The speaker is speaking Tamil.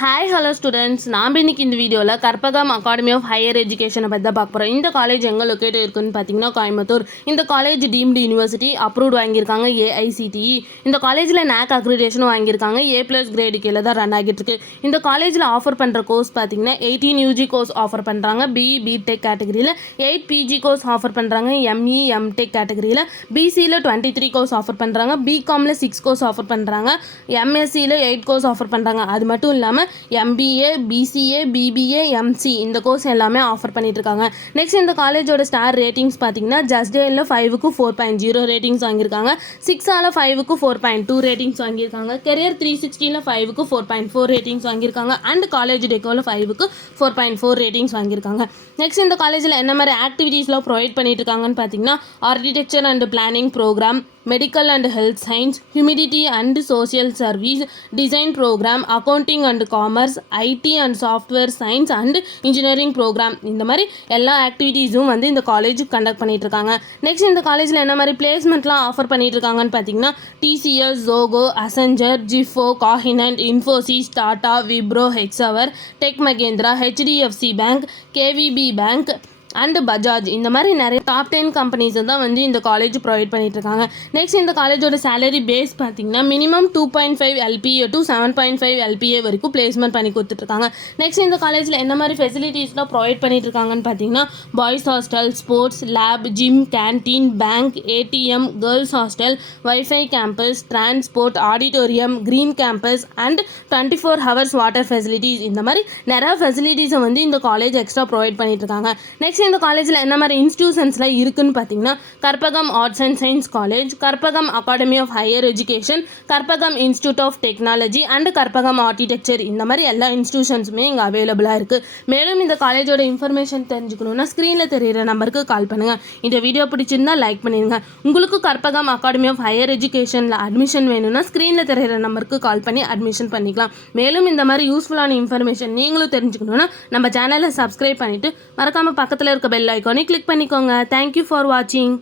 ஹாய் ஹலோ ஸ்டூடெண்ட்ஸ், நாம் இன்னைக்கு இந்த வீடியோவில் கற்பகம் அகாடமி ஆஃப் ஹையர் எஜுகேஷனை பற்றி தான் பார்க்க போகிறோம். இந்த காலேஜ் எங்கே லொக்கேட் இருக்குன்னு பார்த்தீங்கன்னா கோயம்புத்தூர். இந்த காலேஜ் டீம்டு யூனிவர்சிட்டி அப்ரூவ்டு வாங்கியிருக்காங்க ஏஐசிடிஇ. இந்த காலேஜில் NAC அக்ரிடேஷனும் வாங்கியிருக்காங்க. A+ கிரேடு கீழே தான் ரன் ஆகிட்டு இருக்கு. இந்த காலேஜில் ஆஃபர் பண்ணுற கோர்ஸ் பார்த்தீங்கன்னா 18 UG கோர்ஸ் ஆஃபர் பண்ணுறாங்க. BE BTech கேட்டகரியில் 8 PG கோர்ஸ் ஆஃபர் பண்ணுறாங்க. ME MTech கேட்டகரியில் BCயில் 23 கோர்ஸ் ஆஃபர் பண்ணுறாங்க. BComல 6 கோர்ஸ் ஆஃபர் பண்ணுறாங்க. MSCயில் 8 கோர்ஸ் ஆஃபர் பண்ணுறாங்க. அது மட்டும் இல்லாமல் MBA BCA BBA MC இந்த கோர்ஸ் எல்லாமே ஆஃபர் பண்ணிட்டு இருக்காங்க. நெக்ஸ்ட் இந்த காலேஜோட ஸ்டார் ரேட்டிங்ஸ் பார்த்தீங்கன்னா ஜஸ்டேல 5க்கு 4.0 ரேட்டிங்ஸ் வாங்கியிருக்காங்க. 6ஆல 5க்கு 4.2 ரேட்டிங்ஸ் வாங்கியிருக்காங்க. கெரியர் 360ல 5க்கு 4.4 ரேட்டிங்ஸ் வாங்கியிருக்காங்க. அண்ட் காலேஜ் டெக்கோல 5க்கு 4.4 ரேட்டிங்ஸ் வாங்கியிருக்காங்க. நெக்ஸ்ட் இந்த காலேஜில் என்ன மாதிரி ஆக்டிவிட்டீஸ்லாம் ப்ரொவைட் பண்ணிட்டு இருக்காங்கன்னு பார்த்தீங்கன்னா architecture and planning program, medical and health science, humidity and social service, design program, accounting and commerce, IT and software science and engineering program. இந்த மாதிரி எல்லா ஆக்டிவிட்டீஸும் வந்து இந்த காலேஜ் கண்டக்ட் பண்ணிட்டு இருக்காங்க. நெக்ஸ்ட் இந்த காலேஜில் என்ன மாதிரி பிளேஸ்மெண்ட்லாம் ஆஃபர் பண்ணிட்டு இருக்காங்கன்னு பார்த்தீங்கன்னா TCS, Zogo, Accenture, Jifo, Cognizant, Infosys, Tata, Wipro, Hexaware, Tech Mahindra, HDFC Bank, KVB Bank and Bajaj இந்த மாதிரி நிறைய டாப் 10 கம்பெனிஸை தான் வந்து இந்த காலேஜ் ப்ரொவைட் பண்ணிட்டு இருக்காங்க. நெக்ஸ்ட் இந்த காலேஜோட சேலரி பேஸ் பார்த்தீங்கன்னா மினிமம் 2.5 LPA to 7.5 LPA வரைக்கும் பிளேஸ்மெண்ட் பண்ணி கொடுத்துட்ருக்காங்க. நெக்ஸ்ட் இந்த காலேஜில் என்ன மாதிரி ஃபெசிலிட்டிஸ்லாம் ப்ரொவைட் பண்ணிட்டு இருக்காங்கன்னு பார்த்தீங்கன்னா boys hostel, sports lab, gym, canteen, bank, ATM, girls hostel, wifi campus, transport, auditorium, green campus and 24 hours water facilities. இந்த மாதிரி நிறையா ஃபெசிலிட்டிஸை வந்து இந்த காலேஜ் எக்ஸ்ட்ரா ப்ரொவைட் பண்ணிட்டு இருக்காங்க. நெக்ஸ்ட் இந்த காலேஜில் என்ன மாதிரி இன்ஸ்டியூஷன்ஸ்லாம் இருக்குன்னு பார்த்தீங்கன்னா Karpagam arts and science college, Karpagam academy of higher education, Karpagam institute of technology and Karpagam architecture. இந்த மாதிரி எல்லா இன்ஸ்டியூஷன்ஸுமே இங்கே அவைலபிளாக இருக்குது. மேலும் இந்த காலேஜோட இன்ஃபர்மேஷன் தெரிஞ்சுக்கணுன்னா ஸ்க்ரீனில் தெரிகிற நம்பருக்கு கால் பண்ணுங்கள். இந்த வீடியோ பிடிச்சிருந்தா லைக் பண்ணிடுங்க. உங்களுக்கு கற்பகம் அகாடமி ஆஃப் ஹையர் எஜுகேஷனில் அட்மிஷன் வேணும்னா ஸ்க்ரீனில் தெரிகிற நம்பருக்கு கால் பண்ணி அட்மிஷன் பண்ணிக்கலாம். மேலும் இந்த மாதிரி யூஸ்ஃபுல்லான இன்ஃபர்மேஷன் நீங்களும் தெரிஞ்சுக்கணுன்னா நம்ம சேனலை சப்ஸ்கிரைப் பண்ணிவிட்டு மறக்காமல் பக்கத்தில் இருக்க பெல் ஐக்கானை கிளிக் பண்ணிக்கோங்க. தேங்க்யூ ஃபார் வாட்சிங்.